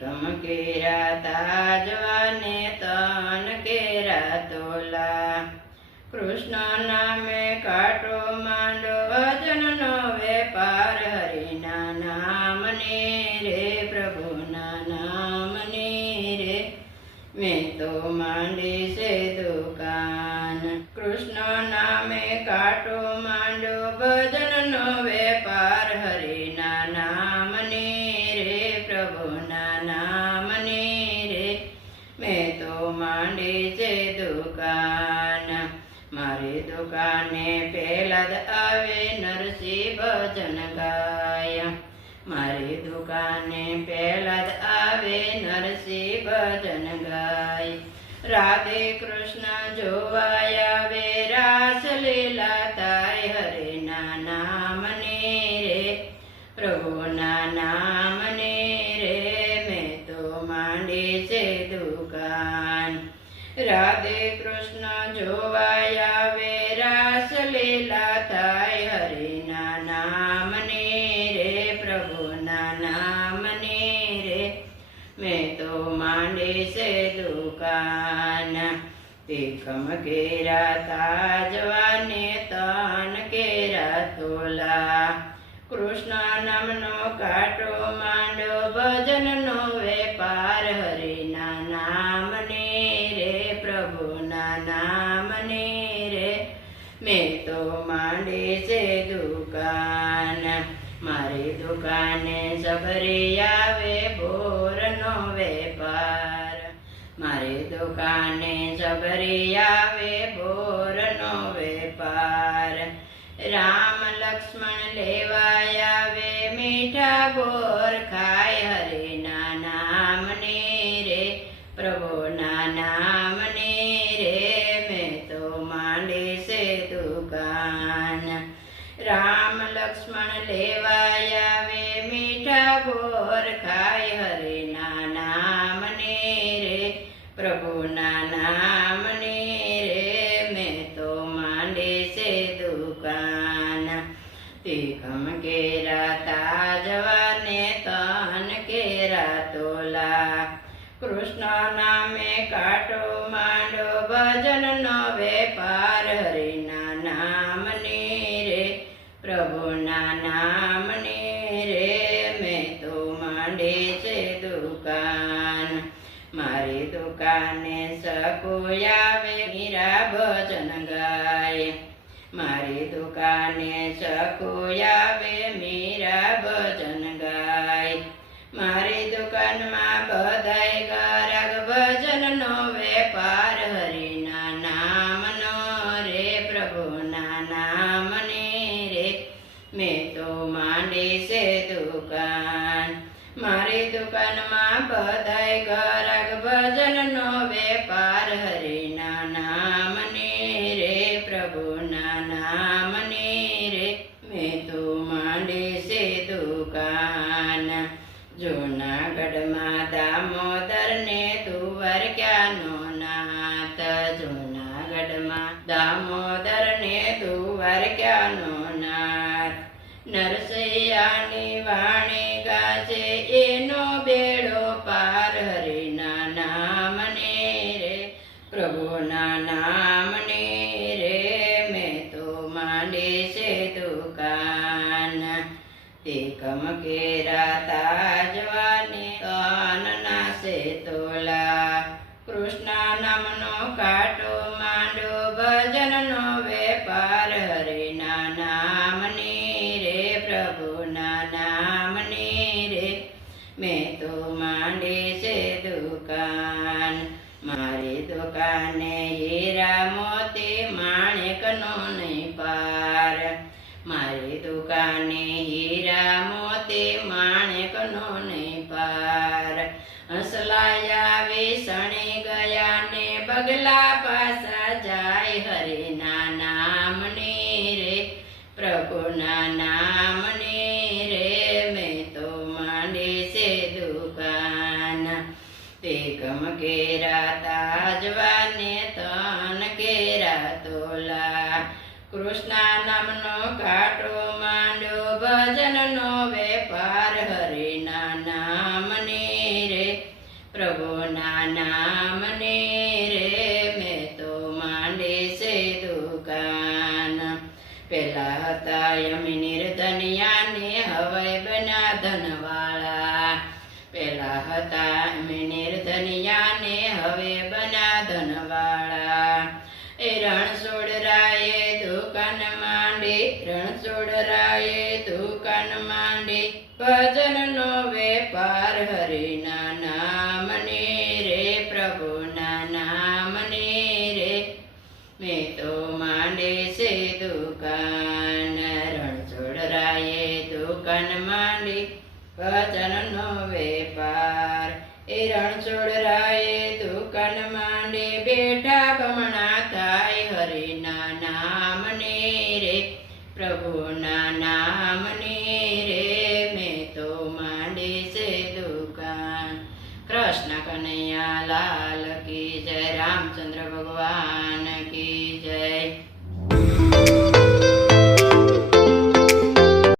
કમ કેરા તાજવાને તન કેરા તોલા। કૃષ્ણ નામે કાટો માંડો ભજનનો વેપાર। હરિના નામને રે પ્રભુના નામને રે મેં તો માંડી છે દુકાન। કૃષ્ણ નામે કાટો માંડો ભજનનો વેપાર। હરિના નામને રે પ્રભુના નામને રે મેં તો માંડી છે દુકાન। મારી દુકાને પેલા જ આવે નરસિંહ ભજન ગાય। મારી દુકાને પેલા જ આવે નરસિંહ ભજન ગાય। રાધે કૃષ્ણ જોવાય આવે રાસ લીલા થાય। હરિના નામને રે પ્રભુના નામને રે મેં તો માંડી છે દુકાન। રાધે કૃષ્ણ જોવાય આવે રાસ લીલા થાય। હરિના નામને રે પ્રભુના નામને રે મેં તો માંડી છે દુકાન। તીખમ કેરા તાજવાને તન કેરા તોલા। કૃષ્ણ નામનો કાટો માંડો ભજનનો વેપાર। હરિના નામને રે પ્રભુના નામને રે મેં તો માંડી છે દુકાન। મારી દુકાને સબરી આવે બોરનો વેપાર। મારી દુકાને સબરી આવે બોરનો વેપાર। રામ લક્ષ્મણ લેવાય આવે મીઠા બોર ખાય। હરિના નામને રે પ્રભુના નામને રે મેં તો માંડી છે દુકાન। રામ લક્ષ્મણ લેવાય આવે મીઠા બોર ખાય। હરિના નામને રે પ્રભુના નામને રે મેં તો માંડી છે દુકાન। તીખમ કેરા તાજવાને તન કેરા તોલા। કૃષ્ણ નામે કાટો માંડો ભજનનો વેપાર। હરિના નામને રે પ્રભુના નામને રે મેં તો માંડી છે દુકાન। મારી દુકાને સકુય આવે મીરા ભજન ગાય। મારી દુકાને સકુય આવે મીરા ભજન ગાય। મારી દુકાનમાં બધાય ગરાગ ભજનનો વેપાર। હરિના નામનો રે પ્રભુના નામને રે મેં તો માંડી છે દુકાન। મારી દુકાનમાં બધાય ગરાગ ભજનનો વેપાર। હરિના નામને રે પ્રભુના નામને રે મેં તો માંડી છે દુકાન। જૂનાગઢમાં દામોદર ને તુવર ક્યાંનો નાથ। જૂનાગઢમાં દામોદર ને તુવર ક્યાંનો નાથ। નરસૈયાની વાણી ગાશે એનો બેડો પાર। હરિના નામને રે પ્રભુના નામને રે મેં તો માંડી છે દુકાન। તીખમ કેરા તાજવાને તન નાશે તોલા। કૃષ્ણ નામનો કાટો માંડો ભજનનો વેપાર। હરિના નામને રે પ્રભુના નામને રે મેં તો માંડી છે દુકાન। મારી દુકાને હીરા મોતી માણેકનો નહીં પાર। મારી દુકાને હીરા મોતી માણેકનો નહીં પાર। હંસલાયા વિસણી ગયા ને બગલા પાસા જાય। હરિના નામને રે પ્રભુના નામને રે મેં તો માંડી છે દુકાન। તીખમ કેરા તાજવાને તન કેરા તોલા। કૃષ્ણ નામનો કાટો માંડો ભજનનો વેપાર। હરિના નામને રે પેલા હતા યમી નિર્ધનિયા ને હવે બન્યા ધનવાળા. પેલા હતા યમી નિર્ધનિયા ને હવે બન્યા ધનવાળા. એ રણછોડરાયે દુકાન માંડી, રણછોડરાયે દુકાન માંડી, ભજનનો વેપાર હરિના નામની રે, પ્રભુના નામની રે. મેં તો માંડી છે દુકાન, રણછોડરાયે દુકાન માંડી, ભજનનો વેપાર. એ રણછોડરાયે દુકાન માંડી, બેઠા બમણા થાય હરિના નામની રે, પ્રભુના નામની રે. મેં તો માંડી છે દુકાન. કૃષ્ણ કનૈયા લાલ કી જય. રામચંદ્ર ભગવાન